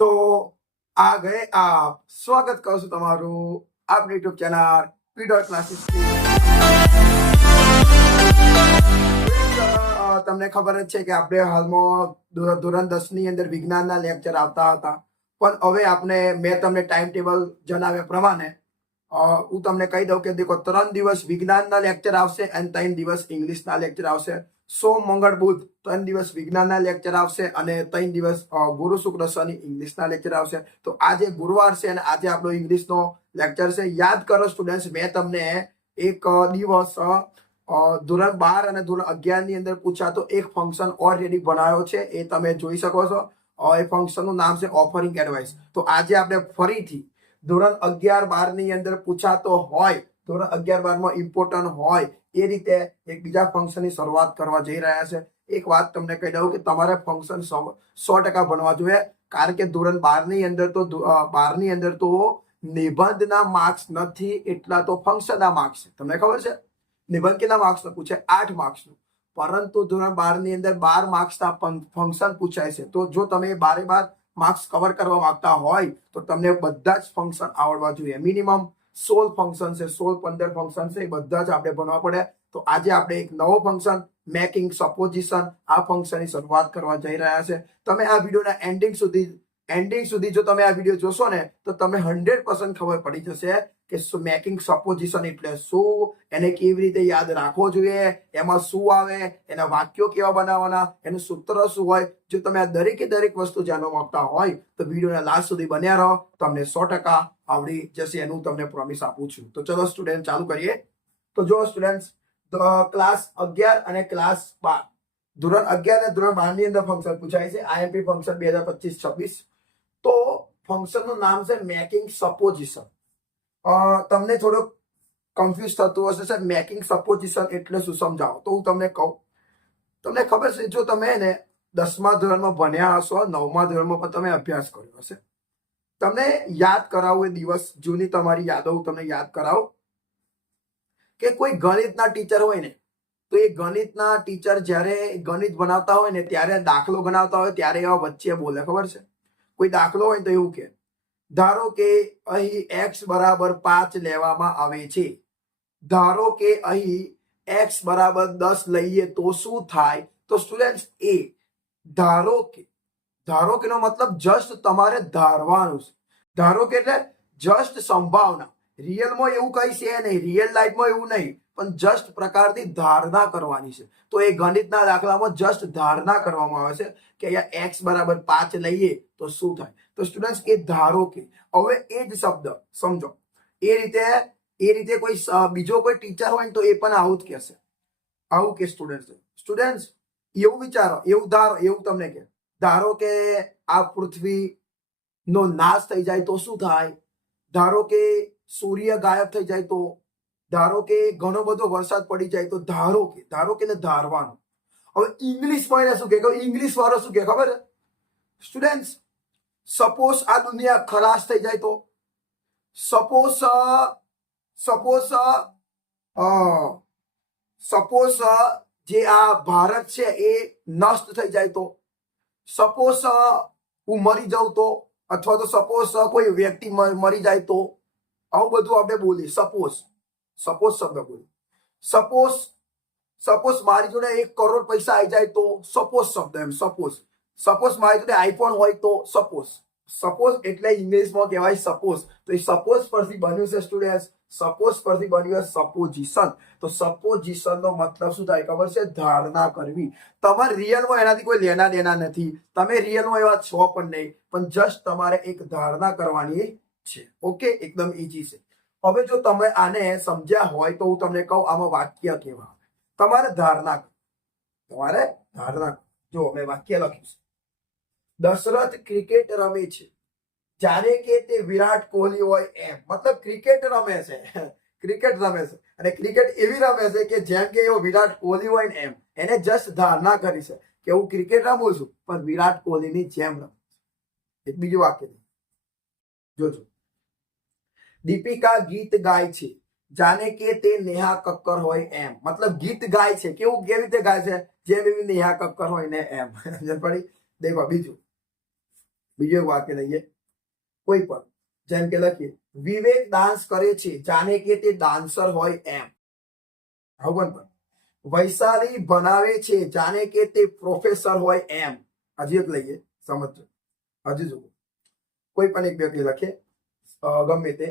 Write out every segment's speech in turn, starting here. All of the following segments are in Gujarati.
तो आ गए आप। स्वागत करूं છું તમારું આપની યુટ્યુબ ચેનલ પી ક્લાસીસ તમને ખબર જ છે કે આપણે હાલમાં ધોરણ 10 ની અંદર વિજ્ઞાનના લેક્ચર આવતા હતા, પણ હવે મેં તમને ટાઈમ ટેબલ જણાવ્યા પ્રમાણે હું તમને કહી દઉં કે દેખો 3 દિવસ વિજ્ઞાનના લેક્ચર આવશે અને 3 દિવસ ઇંગ્લિશના લેક્ચર આવશે. સોમ મંગળ બુધ 3 દિવસ વિજ્ઞાનના લેક્ચર આવશે અને 3 દિવસ ગુરુ શુક્ર શનિ ઇંગ્લિશના લેક્ચર આવશે. તો આજે ગુરુવાર છે અને આજે આપણો ઇંગ્લિશનો લેક્ચર છે. યાદ કરો સ્ટુડન્ટ્સ, મેં તમને એક દિવસ ધોરણ 12 અને ધોરણ 11 ની અંદર પૂછાતો એક ફંક્શન ઓલરેડી બનાવ્યો છે, એ તમે જોઈ શકો છો. એ ફંક્શનનું નામ છે ઓફરિંગ એડવાઇસ. તો આજે આપણે ફરીથી ધોરણ 11-12 ની અંદર પૂછાતો હોય, ધોરણ 11-12 માં ઇમ્પોર્ટન્ટ હોય એ રીતે એક બીજા ફંક્શનની શરૂઆત કરવા જઈ રહ્યા છે. એક વાત તમને કહી દઉં કે તમારે ફંક્શન 100% ભણવા જોઈએ, કારણ કે ધોરણ 12 ની અંદર તો નિબંધના માર્ક્સ નથી, એટલા તો ફંક્શનના માર્ક્સ છે. તમને ખબર છે નિબંધ કેટલા માર્ક્સનો પૂછે? 8 માર્ક્સનું. પરંતુ ધોરણ 12 ની અંદર 12 માર્ક્સના ફંક્શન પૂછાય છે. તો જો તમે 12 માર્ક્સ કવર કરવા માંગતા હોય તો તમને બધા જ ફંક્શન આવડવા જોઈએ. મિનિમમ 16 ફંક્શન છે, 16-15 ફંક્શન છે, એ બધા જ આપણે ભણવા પડે. તો આજે આપણે એક નવો ફંક્શન મેકિંગ સપોઝિશન, આ ફંક્શનની શરૂઆત કરવા જઈ રહ્યા છે. તમે આ વિડીયોના એન્ડિંગ સુધી જો તમે આ વિડીયો જોશો ને તો તમને 100% ખબર પડી જશે કે મેકિંગ સપોઝિશન એટલે શું, એને કેવી રીતે યાદ રાખવો જોઈએ, એમાં શું આવે, એના વાક્યો કેવા બનાવવાના, એનું સૂત્ર શું હોય. જો તમે આ દરેક વસ્તુ જાણવા માંગતા હોય તો વિડીયોના લાસ્ટ સુધી બન્યા રહો, તમને 100% આવડી જશે, એનું તમને પ્રોમિસ આપું છું. તો ચલો સ્ટુડન્ટ ચાલુ કરીએ. તો જો સ્ટુડન્ટ, ક્લાસ 11 અને ક્લાસ 12, ધોરણ 11 અને ધોરણ 12 ની અંદર ફંક્શન પૂછાય છે, આઈએમપી ફંક્શન 2025-26. તો ફંક્શનનું નામ છે મેકિંગ સપોઝિશન. તમને થોડુંક કન્ફ્યુઝ થતું હશે, સર મેકિંગ સપોઝિશન એટલે શું, સમજાવો. તો હું તમને કહું. તમને ખબર છે, જો તમે ને 10મા ધોરણમાં ભણ્યા હશો, 9મા ધોરણમાં પણ તમે અભ્યાસ કર્યો હશે, તમને યાદ કરાવું એ દિવસ જૂની તમારી યાદો હું તમને યાદ કરાવું કે કોઈ ગણિતના ટીચર હોય ને, તો એ ગણિતના ટીચર જ્યારે ગણિત ભણાવતા હોય ને ત્યારે દાખલો ગણાવતા હોય ત્યારે એવા વચ્ચે બોલે, ખબર છે? કોઈ દાખલો હોય તો એવું કે ધારો કે અહીં x બરાબર 5 લેવામાં આવે છે, ધારો કે અહીં x બરાબર 10 લઈએ તો શું થાય? તો સ્ટુડન્ટ્સ, એ ધારો કે નો મતલબ જસ્ટ તમારે ધારવાનું છે. ધારો કે એટલે જસ્ટ સંભાવના. રિયલમાં એવું કઈ છે નહીં, રિયલ લાઈફમાં એવું નહીં, પણ જસ્ટ પ્રકારની ધારણા કરવાની છે. તો એ ગણિતના દાખલામાં જસ્ટ ધારણા કરવામાં આવે છે કે અહીંયા x બરાબર 5 લઈએ તો શું થાય. તો સ્ટુડન્ટ્સ, એ ધારો કે, હવે એ જ શબ્દ સમજો, એ રીતે કોઈ બીજો કોઈ ટીચર હોય તો એ પણ આવું જ કહેશે, આવું કે સ્ટુડન્ટ્સ એવું વિચારો, એવું ધારો, એવું તમને કે ધારો કે આ પૃથ્વી નો નાશ થઈ જાય તો શું થાય, ધારો કે સૂર્ય ગાયબ થઈ જાય તો, ધારો કે ઘણો બધો વરસાદ પડી જાય તો, ધારો કે એટલે ધારવાનું. હવે ઇંગ્લિશમાં એને શું કે, ઇંગ્લિશ વાળો શું કે ખબર છે સ્ટુડન્ટ્સ? સપોઝ આ દુનિયા ખલાસ થઈ જાય તો, સપોઝ જે આ ભારત છે એ નષ્ટ થઈ જાય તો, સપોઝ હું મરી જાઉં તો, અથવા તો સપોઝ કોઈ વ્યક્તિ મરી જાય તો, આવું બધું આપણે બોલીએ. સપોઝ શબ્દ બોલીએ. સપોઝ મારી જોડે 1 કરોડ પૈસા આવી જાય તો, સપોઝ શબ્દ એમ. સપોઝ મારી જોડે આઈફોન હોય તો, સપોઝ એટલે ઇંગ્લિશમાં કહેવાય સપોઝ. તો એ સપોઝ પરથી બન્યું છે સ્ટુડન્ટ, સપોઝ પરથી બન્યું છે સપોઝિશન. તો સપોઝિશન નો મતલબ શું થાય ખબર છે? ધારણા કરવી. તમારે રિયલમાં એનાથી કોઈ લેના દેના નથી, તમે રિયલમાં એવા છો પણ નહીં, પણ જસ્ટ તમારે એક ધારણા કરવાની છે. ઓકે, એકદમ ઈઝી છે. હવે જો તમે આને સમજ્યા હોય તો હું તમને કહું આમાં વાક્ય કેવા. તમારે ધારણા, જો મેં વાક્ય લખ્યું છે, દશરથ ક્રિકેટ રમે છે જાણે કે તે વિરાટ કોહલી હોય એમ. મતલબ ક્રિકેટ રમે છે અને ક્રિકેટ એવી રમે છે કે જેમ કે એવો વિરાટ કોહલી હોય ને એમ. એને જસ્ટ ધારણા કરી છે કે હું ક્રિકેટ રમું છું પણ વિરાટ કોહલીની જેમ રમું. એક બીજું વાક્ય જોજો, દીપિકા ગીત ગાય છે જાણે કે તે નેહા કક્કર હોય એમ. મતલબ ગીત ગાય છે, કેવી રીતે ગાય છે? જેમ એવી નેહા કક્કર હોય ને એમ. પડી. દેખો બીજું, બીજું એક વાક્ય લઈએ, કોઈ પણ, જેમ કે લખીએ વિવેક ડાન્સ કરે છે જાણે કે તે ડાન્સર હોય એમ. આવું પણ વૈશાલી ભણાવે છે જાણે કે તે પ્રોફેસર હોય એમ. હજી એક લઈએ, સમજો. હજી જુઓ, કોઈ પણ એક વ્યક્તિ લખે ગમે તે,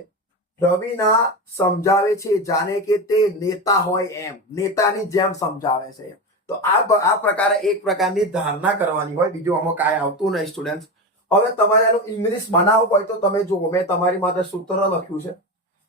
રવિના સમજાવે છે જાણે કે તે નેતા હોય એમ, નેતાની જેમ સમજાવે છે એમ. તો આ પ્રકારે એક પ્રકારની ધારણા કરવાની હોય, બીજું આમાં કાંઈ આવતું નહીં સ્ટુડન્ટ. હવે તમારે એનું ઇંગ્લિશ બનાવવું હોય તો તમે જુઓ, મેં તમારી માટે સૂત્ર લખ્યું છે.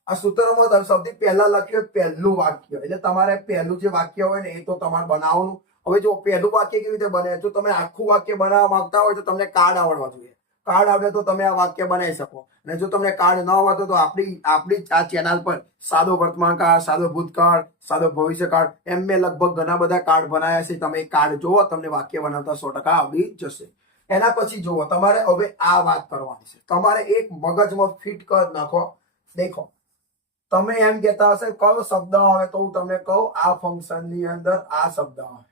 આ સૂત્રમાં તમે સૌથી પહેલા લખ્યું પહેલું વાક્ય, એટલે તમારે પહેલું જે વાક્ય હોય ને એ તો તમારે બનાવવાનું. હવે જો પહેલું વાક્ય કેવી રીતે બને, જો તમે આખું વાક્ય બનાવવા માંગતા હોય તો તમને કાર્ડ આવડવા જોઈએ. કાર્ડ આવડે તો તમે આ વાક્ય બનાવી શકો, અને જો તમને કાર્ડ ન આવડતો તો આપણી આ ચેનલ પર સાદો વર્તમાન કાળ, સાદો ભૂતકાળ, સાદો ભવિષ્ય કાળ, એમ મેં લગભગ ઘણા બધા કાર્ડ બનાવ્યા છે. તમે કાર્ડ જોવો, તમને વાક્ય બનાવતા 100% આવડી જશે. એના પછી જુઓ, તમારે હવે આ વાત કરવાની છે. તમારે એક મગજમાં ફિટ કરી નાખો. દેખો, તમે એમ કહેતા હશે કયો શબ્દ આવે, તો હું તમને કહું, આ ફંક્શનની અંદર આ શબ્દ આવે,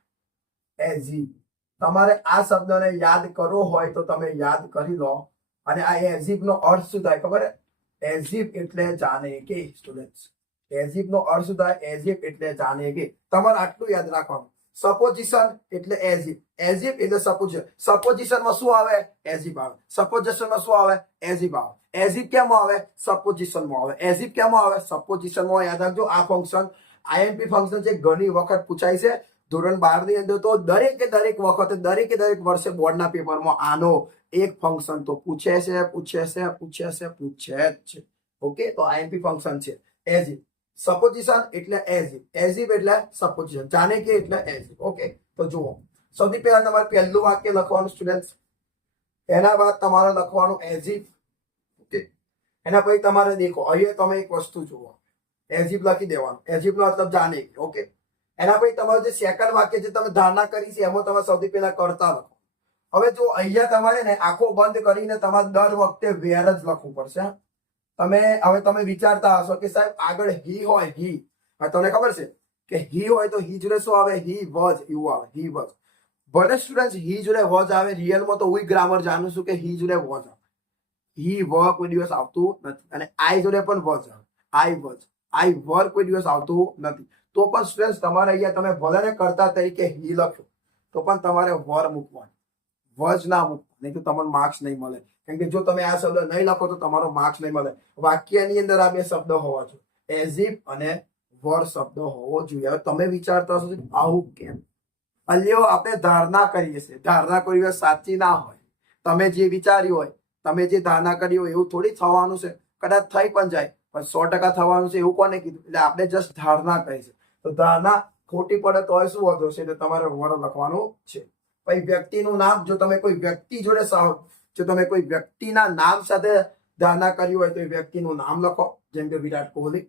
એઝી. તમારે આ શબ્દને યાદ કરવો હોય તો તમે યાદ કરી લો. અને આ એઝીપ નો અર્થ શું થાય ખબર? એઝીપ એટલે જાણે કે. સ્ટુડન્ટ્સ, એઝીપ નો અર્થ શું થાય? એઝીપ એટલે જાણે કે. તમારે આટલું યાદ રાખવાનું. સપોઝિશન એટલે એઝીપ, એઝીપ એટલે સપોઝિશન. સપોઝિશનમાં શું આવે? એઝીપ આવે. સપોઝિશનમાં શું આવે? એઝીપ આવે. એઝીપ કેમ આવે? સપોઝિશનમાં આવે. એઝીપ કેમ આવે? સપોઝિશનમાં. યાદ રાખજો, આ ફંક્શન આઈએમપી ફંક્શન છે, ઘણી વખત પૂછાય છે. ધોરણ 12 ની અંદર તો દરેકે દરેક વખતે, દરેકે દરેક વર્ષે બોર્ડના પેપરમાં આનો એક ફંક્શન તો પૂછે છે. ઓકે, તો આઈએમપી ફંક્શન છે એઝીપ. સપોઝિશન એટલે એઝીપ, એઝીપ એટલે સપોઝિશન, જાણે કે એટલે એઝીપ. ઓકે, તો જુઓ, સૌથી પહેલા તમારે પહેલું વાક્ય લખવાનું સ્ટુડન્ટ. એના બાદ તમારે લખવાનું એઝીપ. ઓકે, એના પછી તમારે દેખો, અહીંયા તમે એક વસ્તુ જુઓ, એઝીપ લખી દેવાનું. એઝીપ નો મતલબ જાણે કે. ઓકે, એના પછી તમારું જે સેકન્ડ વાક્ય જે તમે ધારણા કરી છે એમાં તમે સૌથી પહેલા કરતા લખો. હવે જો અહીંયા તમારે ને આંખો બંધ કરીને તમારે દર વખતે વેર જ લખવું પડશે. તમે વિચારતા હશો કે સાહેબ આગળ હી હોય, હી, તમને ખબર છે કે હી હોય તો હી જોડે શું આવે? હી વોઝ, એવું આવે, હી વોઝ. ભલે સ્ટુડન્ટ હી જોડે વોઝ આવે, રિયલમાં તો હું ગ્રામર જાણું છું કે હી જોડે વોઝ આવે. હી વર કોઈ દિવસ આવતું નથી. અને આઈ જોડે પણ વોઝ આવે, આઈ વોઝ. આઈ વર કોઈ દિવસ આવતું નથી. તો પણ સ્ટુડન્ટ તમારે અહીંયા તમે ભલે ને કરતા તરીકે હી લખ્યો તો પણ તમારે વર મૂકવાનું, વજ ના મૂકવાનું, નહીં તો તમને માર્ક્સ નહીં મળે. કેમ કે જો તમે આ શબ્દ નહીં લખો તો તમારો માર્ક્સ નહીં મળે. વાક્યની અંદર આ બે શબ્દ હોવા જોઈએ, એઝીપ અને વર શબ્દ હોવો જોઈએ. હવે તમે વિચારતા હશો આવું કેમ? અલ્યો, આપણે ધારણા કરીએ છીએ, ધારણા કોઈ દિવસ સાચી ના હોય. તમે જે વિચાર્યું હોય, તમે જે ધારણા કરી હોય એવું થોડી થવાનું છે. કદાચ થઈ પણ જાય, પણ 100% થવાનું છે એવું કોને કીધું? એટલે આપણે જસ્ટ ધારણા કરી છે. તો ધારણા ખોટી પડે તો શું વાંધો છે? એટલે તમારે વર લખવાનું છે. પછી વ્યક્તિનું નામ, જો તમે કોઈ વ્યક્તિ જોડે જો તમે કોઈ વ્યક્તિના નામ સાથે ધારણા કરી હોય તો એ વ્યક્તિનું નામ લખો, જેમ કે વિરાટ કોહલી.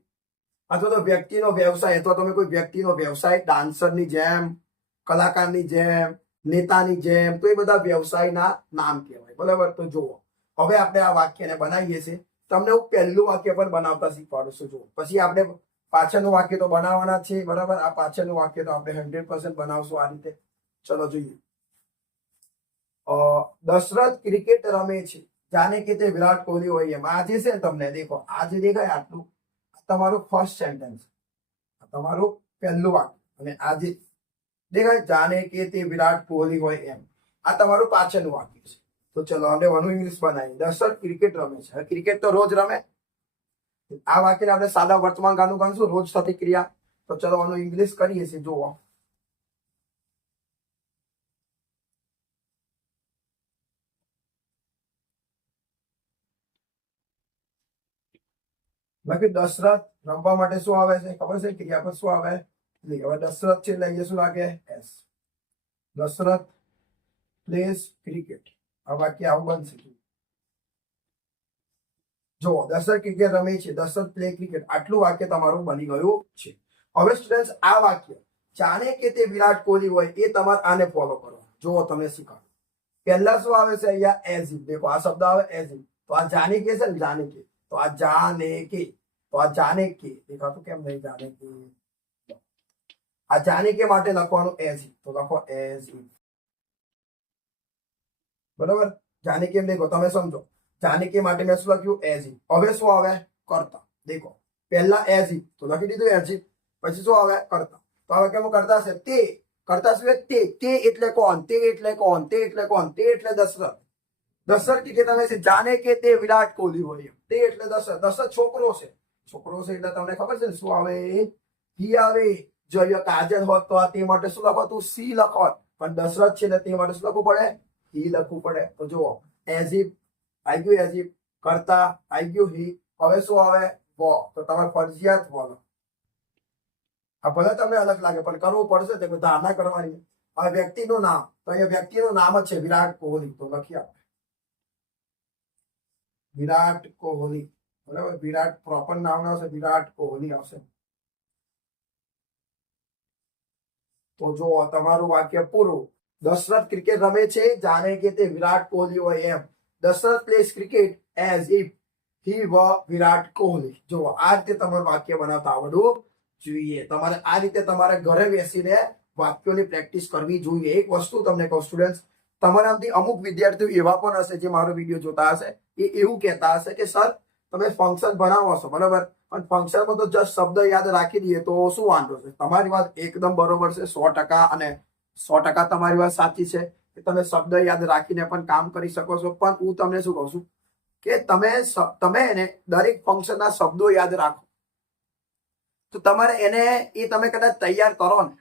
અથવા તો વ્યક્તિનો વ્યવસાય, અથવા તમે કોઈ વ્યક્તિનો વ્યવસાય, ડાન્સરની જેમ, કલાકારની જેમ, નેતાની જેમ, તો એ બધા વ્યવસાયના નામ કહેવાય. બરાબર? તો જુઓ, હવે આપણે આ વાક્યને બનાવીએ છીએ. તમને હું પહેલું વાક્ય પણ બનાવતા શીખવાડું છું. જુઓ, પછી આપણે પાછળનું વાક્ય તો બનાવવાના છે. બરાબર? આ પાછળનું વાક્ય તો આપણે 100% બનાવશું આ રીતે. ચલો જોઈએ. દશરથ ક્રિકેટ રમે છે જાણે કે તે વિરાટ કોહલી હોય એમ. આ જે છે તમને દેખો, આ જે દેખાય આટલું, તમારું ફર્સ્ટ સેન્ટેન્સ, તમારું પહેલું વાક્ય. અને આ જે દેખાય જાણે કે તે વિરાટ કોહલી હોય એમ, આ તમારું પાછળનું વાક્ય છે. તો ચલો આપણે વનુ ઇંગ્લિશ બનાવીએ. દશરથ ક્રિકેટ રમે છે. ક્રિકેટ તો રોજ રમે. આ વાક્યને આપણે સાદા વર્તમાન કાળનું ગણશું, રોજ થતી ક્રિયા. તો ચલો વનુ ઇંગ્લિશ કરીએ છીએ. જુઓ, બાકી દશરથ રમવા માટે શું આવે છે ખબર છે? ક્રિયા પર શું આવે? હવે દશરથ છે એટલે અહીંયા શું લાગે? એસ. Dasharath plays cricket. આ વાક્ય આવું બનશે. જો દશરથ ક્રિકેટ રમે છે, દશરથ પ્લે ક્રિકેટ, આટલું વાક્ય તમારું બની ગયું છે. હવે સ્ટુડન્ટ, આ વાક્ય જાણે કે તે વિરાટ કોહલી હોય એ તમારે આને ફોલો કરો. જો તમે શીખો, પહેલા શું આવે છે અહીંયા? As if. દેખો, આ શબ્દ આવે એઝ ઇફ. તો આ જાણે કે છે ને, જાણે કે. તો આ જાણે કે, તો આ જાણે કે દેખાતું કેમ નહીં? જાણે કે. આ જાણે કે માટે લખવાનું એઝ ઇફ. તો લખો એઝ ઇફ. બરાબર? જાનકી એમ દેખો તમે સમજો, જાનકી માટે મેં શું લખ્યું એઝ ઇફ. હવે શું આવે કરતા. દેખો પહેલા એઝ ઇફ તો લખી દીધું એઝ ઇફ, પછી શું આવે કરતા. તો હવે કેવું કરતા છે તે, કરતા શું તે એટલે કોણ, તે એટલે કોણ, તે એટલે કોણ, તે એટલે દશરથ. દશરથ કે તમે જાણે કે તે વિરાટ કોહલી હોય, તે એટલે દશરથ. દશરથ છોકરો છે, છોકરો છે એટલે તમને ખબર છે ને શું આવે હી આવે. જો અહીંયા કાજલ હોત તો તે માટે શું લખો સી લખો, પણ દશરથ છે ને તે માટે શું લખવું પડે હી લખવું પડે. તો જુઓ એઝ ઇફ આવી ગયું, એઝ ઇફ કરતા આવી ગયું હી. હવે શું આવે વો, તો તમારે ફરજિયાત બોલો. આ ભલે તમને અલગ લાગે પણ કરવું પડશે, તે ધારણા કરવાની. હવે વ્યક્તિનું નામ, તો અહીંયા વ્યક્તિનું નામ જ છે વિરાટ કોહલી, તો લખીએ આપણે વિરાટ કોહલી. બરાબર, વિરાટ પ્રોપર નામ આવશે વિરાટ કોહલી આવશે. તો જો તમારું વાક્ય પૂરું. દશરથ ક્રિકેટ રમે છે જાણે કે તે વિરાટ કોહલી હોય એમ. Dasharath plays cricket as if he were Virat Kohli. જો આ રીતે તમારું વાક્ય બનાવતા આવડવું જોઈએ. તમારે આ રીતે તમારે ઘરે બેસીને વાક્યોની પ્રેક્ટિસ કરવી જોઈએ. એક વસ્તુ તમને કહું સ્ટુડન્ટ, તમારામાંથી અમુક વિદ્યાર્થીઓ એવા પણ હશે જે મારો વિડીયો જોતા હશે, એ એવું કહેતા હશે કે સર તમે ફંક્શન બનાવો છો બરાબર, પણ ફંક્શનમાં તો જસ્ટ શબ્દ યાદ રાખી દઈએ તો શું વાંધો છે. તમારી વાત એકદમ બરોબર છે 100%, અને 100% તમારી વાત સાચી છે કે તમે શબ્દ યાદ રાખીને પણ કામ કરી શકો છો. પણ હું તમને શું કહું છું કે તમે એને દરેક ફંક્શનના શબ્દો યાદ રાખો, તો તમારે એને એ તમે કદાચ તૈયાર કરો ને,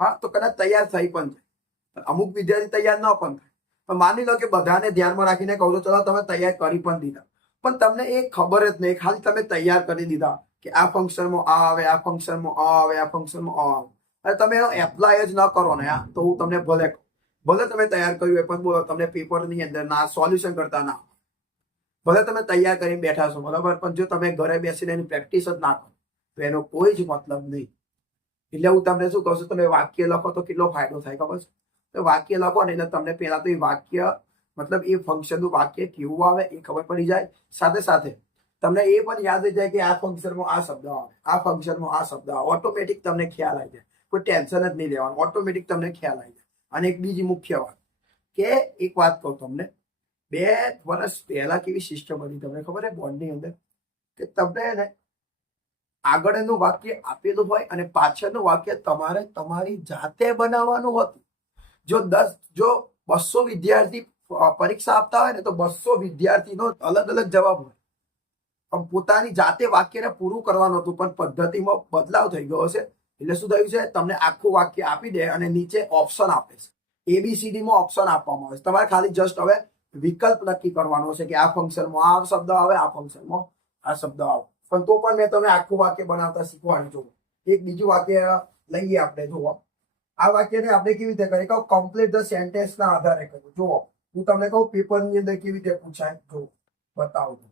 હા તો કદાચ તૈયાર થઈ પણ જાય. અમુક વિદ્યાર્થી તૈયાર ન પણ થાય. પણ માની લો કે બધાને ધ્યાનમાં રાખીને કહું તો ચલો તમે તૈયાર કરી પણ દીધા, પણ તમને એ ખબર જ નહીં, ખાલી તમે તૈયાર કરી દીધા કે આ ફંક્શનમાં આ આવે, આ ફંક્શનમાં આ આવે, આ ફંક્શનમાં આ આવે, અને તમે એનો એપ્લાય જ ન કરો ને તો હું તમને ભલે તમે તૈયાર કર્યું હોય પણ બોલો તમને પેપરની અંદર ના સોલ્યુશન કરતા ના, ભલે તમે તૈયાર કરીને બેઠા છો બરાબર, પણ જો તમે ઘરે બેસીને એની પ્રેક્ટિસ જ ના કરો તો એનો કોઈ જ મતલબ નહીં. એટલે હું તમને શું કહું છું, તમે વાક્ય લખો તો કેટલો ફાયદો થાય ખબર છે. તો વાક્ય લખો ને એટલે તમને પહેલા તો એ વાક્ય મતલબ એ ફંક્શનનું વાક્ય કેવું આવે એ ખબર પડી જાય. સાથે સાથે તમને એ પણ યાદ થઈ જાય કે આ ફંક્શનમાં આ શબ્દ આવે, આ ફંક્શનમાં આ શબ્દ આવે. ઓટોમેટિક તમને ખ્યાલ આવી જાય, કોઈ ટેન્શન જ નહીં લેવાનું, ઓટોમેટિક તમને ખ્યાલ આવી જાય. અને એક બીજી મુખ્ય વાત કે એક વાત કહું તમને, 2 વર્ષ પહેલા કેવી સિસ્ટમ હતી તમને ખબર છે બોર્ડની અંદર, કે તમને ને આગળનું વાક્ય આપેલું હોય અને પાછળનું વાક્ય તમારે તમારી જાતે બનાવવાનું હતું. જો 200 વિદ્યાર્થી પરીક્ષા આપતા હોય ને તો 200 વિદ્યાર્થીનો અલગ અલગ જવાબ હોય, પણ પોતાની જાતે વાક્યને પૂરું કરવાનું હતું. પણ પદ્ધતિમાં બદલાવ થઈ ગયો છે એટલે શું થયું છે, તમને આખું વાક્ય આપી દે અને નીચે ઓપ્શન આપે છે. ABCD માં ઓપ્શન આપવામાં આવે છે. તમારે ખાલી જસ્ટ હવે વિકલ્પ નક્કી કરવાનો છે કે આ ફંક્શનમાં આ શબ્દ આવે, આ ફંક્શનમાં આ શબ્દ આવે. પણ તો પણ મેં તમને આખું વાક્ય બનાવતા શીખવાડ્યું. જો એક બીજું વાક્ય લઈએ આપણે. જુઓ આ વાક્યને આપણે કેવી રીતે કરીએ, કહું કમ્પ્લીટ ધ સેન્ટેન્સ ના આધારે કર્યું. જુઓ હું તમને કહું પેપરની અંદર કેવી રીતે પૂછાય, જો બતાવું છું.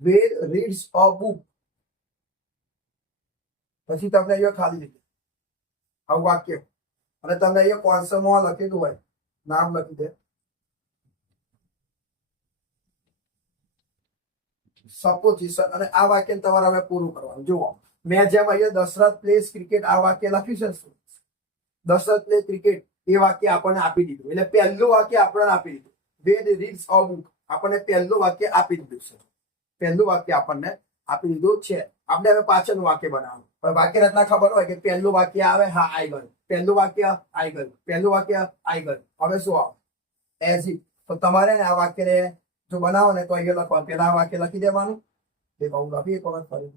વેદ રીડ્સ અ બુક, પછી તમને અહીંયા ખાલી રીતે આવું વાક્ય, અને તમને અહીંયા કોન્સમાં લખેલું હોય નામ લખી દે સપોઝિશન, અને આ વાક્ય તમારે હવે પૂરું કરવાનું. જુઓ મેં જેમ અહીંયા દશરથ પ્લેસ ક્રિકેટ આ વાક્ય લખ્યું છે, દશરથ પ્લે ક્રિકેટ એ વાક્ય આપણને આપી દીધું. એટલે પહેલું વાક્ય આપણને આપી દીધું. વેદ રીડ્સ અ બુક આપણને પહેલું વાક્ય આપી દીધું છે. પહેલું વાક્ય આપણને આપી દીધું છે. આપણે હવે પાછળનું વાક્ય બનાવવાનું. પણ વાક્ય રચના ખબર હોય કે પહેલું વાક્ય આવે, હા આવી ગયું, પહેલું વાક્ય આવી ગયું, પહેલું વાક્ય આવી ગયું. હવે શું આવે એઝ ઇફ. તો તમારે ને આ વાક્યને જો બનાવો ને તો અહીંયા લખવાનું, પેલા વાક્ય લખી દેવાનું. એ બહુ લખી એક વખત ફરી,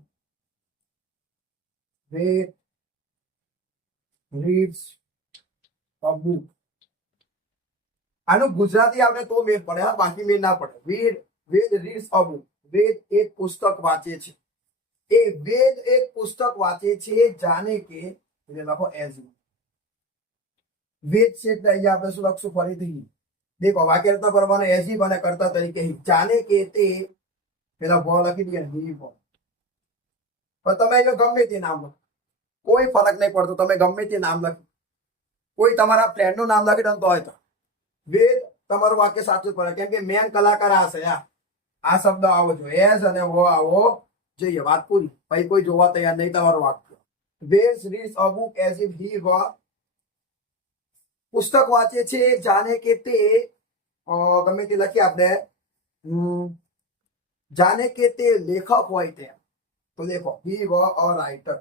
વેદ રીડ્સ અ બુક. આનું ગુજરાતી આપણે તો મેળ પડે, હા બાકી મેળ ના પડે. વેદ રીડ્સ અ બુક, વેદ એક પુસ્તક વાંચે છે. એ વેદ એક પુસ્તક વાંચે છે જાણે કે, એટલે લખો એઝ ઇફ. વેદ છે એટલે અહીંયા આપણે શું લખશું ફરીથી, દેખો વાક્ય રચના કરવાનો એઝ ઇફ અને કર્તા તરીકે જાણે કે તે, પેલા ભ લખી દઈએ હી ભ. પણ તમે અહીંયા ગમે તે નામ લખો, કોઈ ફરક નહીં પડતો. તમે ગમે તે નામ લખો, કોઈ તમારા ફ્રેન્ડનું નામ લખી દો તો હોય તો વેદ તમારું વાક્ય સાચું જ પડે, કેમ કે મેન કલાકાર આ છે. આ શબ્દ આવો જોઈએ, એઝ અને વો આવો જોઈએ. વાત પૂરી. ભાઈ કોઈ જોવા તૈયાર નહીં તમારું વાક્ય. વેઝ reads a book as if he were, પુસ્તક વાંચે છે જાણે કે તે ગમે તે લખીએ આપણે, જાણે કે તે લેખક હોય તેમ. તો દેખો, હી વર અ રાઇટર.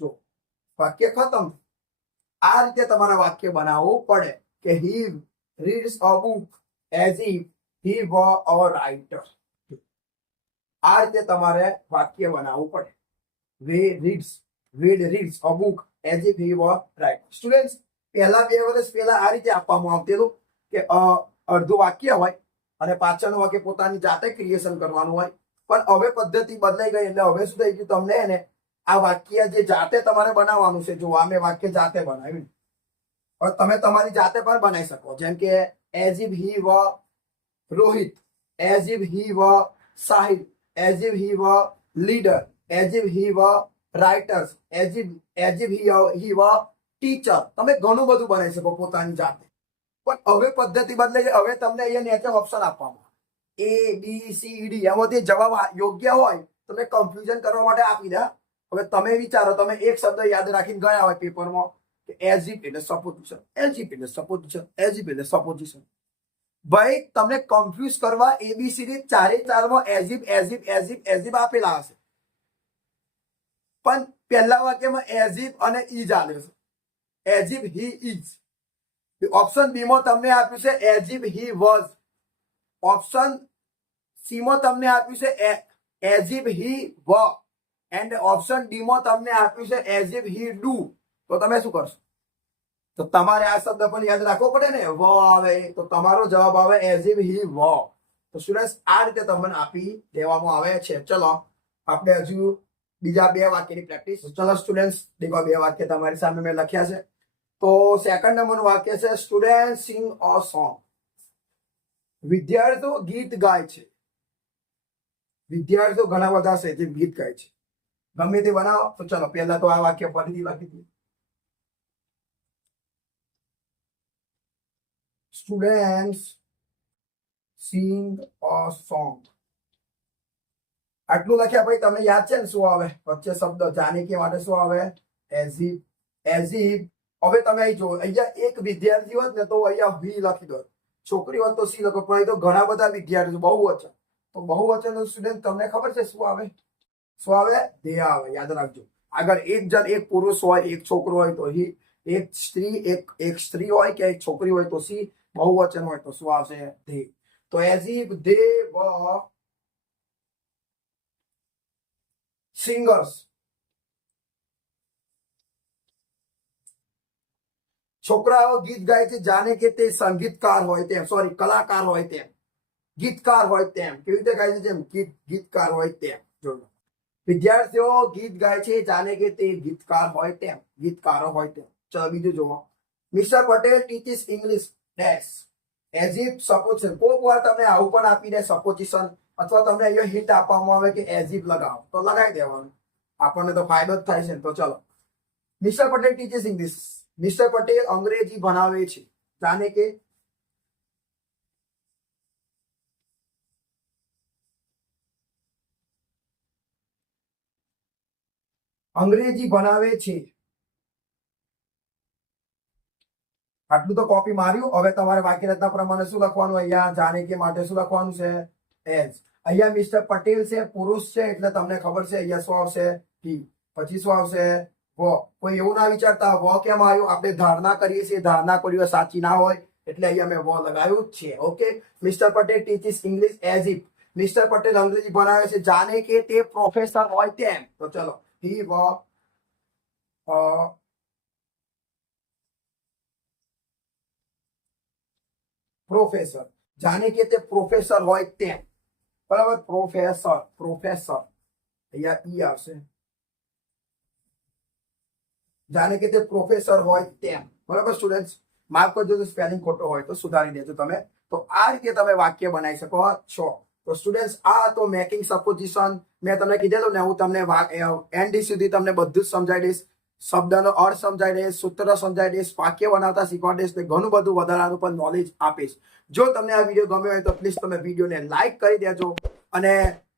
જો વાક્ય ખતમ. આ રીતે તમારે વાક્ય બનાવવું પડે કે he reads a book as if he were a writer. આ રીતે તમારે વાક્ય બનાવવું પડે. Reads a book as if he were writer. Students, પહેલા 2 વર્ષ પહેલા આ રીતે આપવામાં આવતેલું કે અડધું વાક્ય હોય અને પાછળનું વાક્ય પોતાની જાતે ક્રિએશન કરવાનું હોય. પણ હવે પદ્ધતિ બદલાઈ ગઈ એટલે હવે શું થઈ ગયું, તમને એને આ વાક્ય જે જાતે તમારે બનાવવાનું છે. જો આ મેં વાક્ય જાતે બનાવ્યું, હવે તમે તમારી જાતે પણ બનાવી શકો. જેમ કે as if he were Rohit, as if he were Sahil, as if he were leader, as if he were writers, as if he were teacher. તમે ઘણું બધું બનાવી શકો પોતાની જાતે. પણ હવે પદ્ધતિ બદલાઈ ગઈ. હવે તમને અહીંયા નીચે ઓપ્શન આપવામાં A B C D, એમાંથી જવાબ યોગ્ય હોય તમે કન્ફ્યુઝન કરવા માટે આપી દે. હવે તમે વિચારો, તમે એક શબ્દ યાદ રાખીને ગયા હોય પેપરમાં કે એઝ ઇફ એટલે સપોઝિશન, એઝ ઇફ એટલે સપોઝિશન, એઝ ઇફ એટલે સપોઝિશન. ભાઈ તમને કન્ફ્યુઝ કરવા ABCD ચારે ચારમાં as if as if as if as if આપેલા હશે, પણ પહેલા વાક્યમાં એઝ ઇફ અને ઇઝ આલ્યો છે. As if he is. Option B માં તમને આપ્યું છે as if he was. Option C માં તમને આપ્યું છે as if he were. And option D માં તમને આપ્યું છે એઝ ઇફ હી ડુ. તો તમે શું કરશો? તો તમારે આ શબ્દ પણ યાદ રાખવો પડે ને. વ આવે તો તમારો જવાબ આવે એઝ ઇફ હી વ. તો સ્ટુડન્ટ્સ, આ રીતે તમને આપી દેવામાં આવે છે. ચલો આપણે હજુ બીજા 2 વાક્યની પ્રેક્ટિસ. ચલો સ્ટુડન્ટ્સ, દેખો 2 વાક્ય તમારી સામે મેં લખ્યા છે. તો સેકન્ડ નંબરનું વાક્ય છે સ્ટુડન્ટ સિંગ અ સોંગ. વિદ્યાર્થીઓ ગીત ગાય છે. વિદ્યાર્થીઓ ઘણા બધા છે જે ગીત ગાય છે. ગમે તે બનાવો. તો ચલો પહેલા તો આ વાક્ય ફરીથી લખી દઈએ. Students sing a song. આટલું લખ્યા પછી તમને યાદ છે ને શું આવે વચ્ચે શબ્દ જાણે કે માટે શું આવે? As if. As if. હવે તમે અહીં જો, અહીંયા એક વિદ્યાર્થી હોત ને તો અહીંયા વી લખી દો. છોકરી હોત તો સી લખો. પણ અહીં તો ઘણા બધા વિદ્યાર્થીઓ, બહુવચન. તો બહુવચન સ્ટુડન્ટ તમને ખબર છે શું આવે? શું આવે? ધે આવે. યાદ રાખજો. આગળ એક જણ, એક પુરુષ હોય, એક છોકરો હોય તો હી, એક સ્ત્રી, એક સ્ત્રી હોય કે એક છોકરી હોય તો સી, બહુવચન હોય તો શું આવશે? ધે. તો as if they var singers. છોકરાઓ ગીત ગાય છે જાણે કે તે સંગીતકાર હોય તેમ. સોરી, કલાકાર હોય તેમ, ગીતકાર હોય તેમ. કેવી રીતે ગાય છે? જેમ ગીતકાર હોય તેમ. જોડો. વિદ્યાર્થીઓ ગીત ગાય છે જાણે કે તે ગીતકાર હોય તેમ, ગીતકારો હોય તેમ. ચલો બીજું જોવો. Mister Patel teaches English dash as if supposition. કોઈક વાર તમને આવું પણ આપી દે સપોઝિશન, અથવા તમને અહીંયા હિન્ટ આપવામાં આવે કે એઝ ઇફ લગાવો તો લગાવી દેવાનું. આપણને તો ફાયદો જ થાય છે ને. તો ચલો, mister Patel teaches English. Mister Patel અંગ્રેજી ભણાવે છે જાણે કે અંગ્રેજી ભણાવે છે. આટલું તો કોપી માર્યું. હવે તમારે વાક્ય રચના પ્રમાણે શું લખવાનું? અહીંયા જાણે કે માટે શું લખવાનું છે? એઝ. અહીંયા મિસ્ટર પટેલ છે, પુરુષ છે, એટલે તમને ખબર છે અહીંયા શું આવશે? હી. પછી શું આવશે? વ. કોઈ એવું ના વિચારતા વ કેમ આવ્યું? આપણે ધારણા કરીએ છીએ, ધારણા કરી સાચી ના હોય એટલે અહીંયા મેં વ લગાવ્યું છે. Okay. Mister Patel teaches English as if. Mister Patel અંગ્રેજી ભણાવે છે જાણે કે તે પ્રોફેસર હોય તેમ. તો ચલો, હી વ પ્રોફેસર. જાણે કે તે પ્રોફેસર હોય તેમ. બરાબર. પ્રોફેસર અહીંયા ઈ આવશે. જાણે કે તે પ્રોફેસર હોય તેમ. બરાબર સ્ટુડન્ટ્સ, માફ કરજો જો સ્પેલિંગ ખોટો હોય તો સુધારી દેજો તમે. તો આ રીતે તમે વાક્ય બનાવી શકો છો. તો સ્ટુડન્ટ્સ, આ તો મેકિંગ સપોઝિશન મેં તમને કીધેલું ને, હું તમને એન્ડ સુધી તમને બધું જ સમજાવી દઈશ. શબ્દનો અર્થ સમજાઈ દઈશ, સૂત્ર સમજાઈ દઈશ, વાક્ય બનાવતા શીખવાડી દઈશ, ને ઘણું બધું વધારાનું પણ નોલેજ આપીશ. જો તમને આ વિડીયો ગમ્યો હોય તો પ્લીઝ તમે વિડીયોને લાઈક કરી દેજો, અને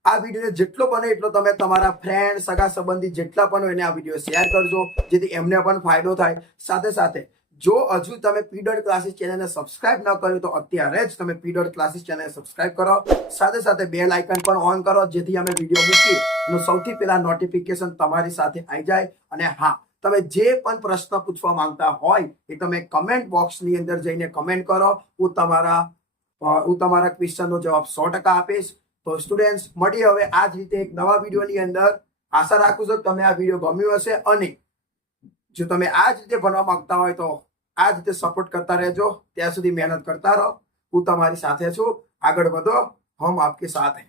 આ વિડીયોને જેટલો બને એટલો તમે તમારા ફ્રેન્ડ, સગા સંબંધી જેટલા પણ હોય એને આ વિડીયો શેર કરજો, જેથી એમને પણ ફાયદો થાય. સાથે સાથે જો હજુ તમે પી ક્લાસીસ ચેનલને સબસ્ક્રાઇબ ન કર્યું તો અત્યારે જ તમે પી ક્લાસીસ ચેનલને સબસ્ક્રાઇબ કરો. સાથે સાથે બેલ આઇકન પણ ઓન કરો, જેથી અમે વિડીયો મૂકીએ એનું સૌથી પહેલા નોટિફિકેશન તમારી સાથે આવી જાય. અને હા, તમે જે પણ પ્રશ્ન પૂછવા માંગતા હોય એ તમે કમેન્ટ બોક્સની અંદર જઈને કમેન્ટ કરો. હું તમારા ક્વેશ્ચનનો જવાબ 100% આપીશ. તો સ્ટુડન્ટ્સ, મળીએ હવે આ જ રીતે એક નવા વિડીયોની અંદર. આશા રાખું છું તમને આ વિડીયો ગમ્યો હશે, અને જો તમે આ જ રીતે ભણવા માંગતા હોય તો આ જ રીતે સપોર્ટ કરતા રહેજો. ત્યાં સુધી મહેનત કરતા રહો. હું તમારી સાથે છું. આગળ વધો, હમ આપકે સાથ હૈ.